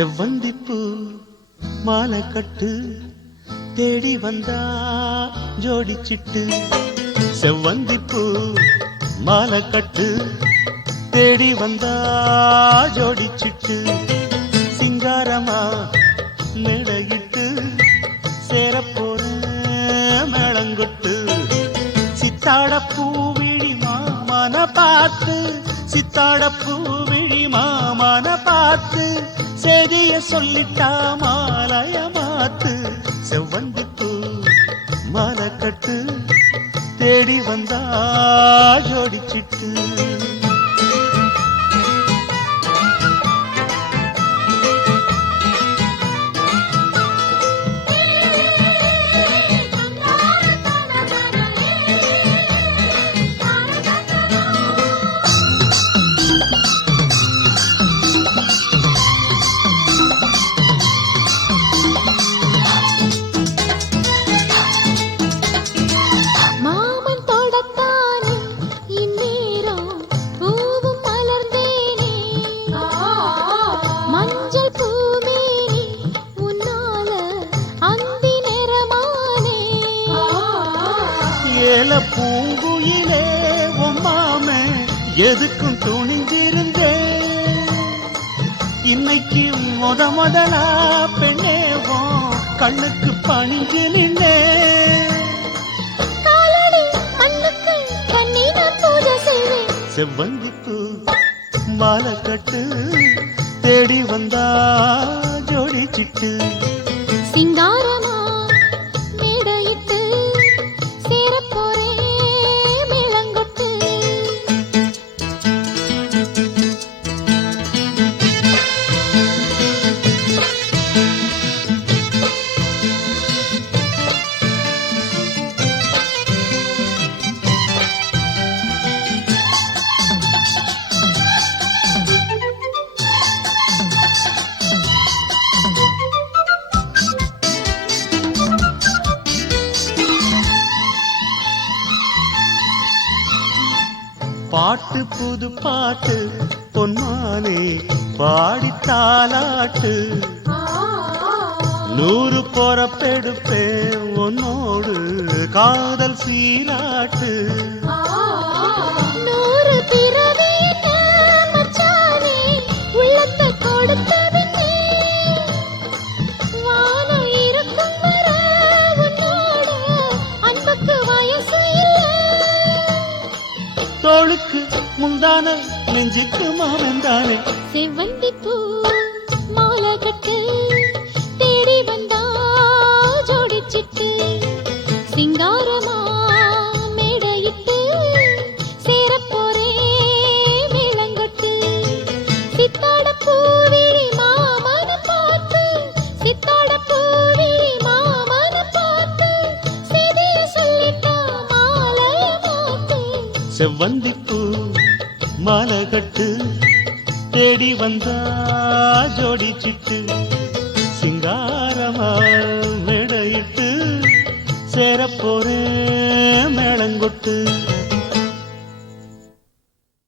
செவ்வந்திப்பூ மாலை கட்டு தேடி வந்தா ஜோடிச்சிட்டு. செவ்வந்திப்பூ மாலை கட்டு தேடி வந்தா ஜோடிச்சிட்டு. சிங்காரமா மேடையிட்டு சேரப்போற மேளங்கொட்டு. சித்தாட பூவிழி மாமன பார்த்து, சித்தாட பூவிழி மாமன பார்த்து செய்திய சொல்லிட்டா மாலைய மாத்து. செவ்வந்திப்பூ மாலை கட்டு தேடி வந்தா ஜோடிச்சிட்டு. ஏல பூங்குயிலே உம்மாமே எதுக்கும் துணிஞ்சிருந்தே. இன்னைக்கு முதலா பெண்ணேவோம் கண்ணுக்கு பணிஞ்சு நின்னே. செவ்வந்திப்பூ மாலை கட்டு தேடி வந்தா ஜோடிச்சிட்டு. சிங்காரமா மேடையிட்டு சேரப்போரே மேளங்கொட்டு. பாட்டு புது பாட்டு பொன்மானே பாடித்தாலாட்டு. 100 பொறப்பெடுப்பே உன்னோடு காதல் சீராட்டு. 100 பிறவி மச்சானே உள்ளத்தை கொடுத்தவினே. வானம் இருக்கும் வரை உன்னோடு அன்புக்கு வயசு இல்லை. தோளுக்கு முந்தான நெஞ்சுக்கு மாமந்தானே. செவ்வந்திப்பூ மாலை கட்டு தேடி வந்தா ஜோடிச்சிட்டு. சிங்காரமா மேடையிட்டு சேரப்போரே மேளங்கொட்டு. சித்தாட பூவிழி மாமன பார்த்து, சித்தாட பூவிழி மாமன பார்த்து செய்திய சொல்லிட்டா மாலைய மாத்து. செவ்வந்திப்பூ மாலை கட்டு தேடி வந்தா ஜோடிச்சிட்டு. சிங்காரமா மேடையிட்டு சேரப்போறே மேளங்கொட்டு.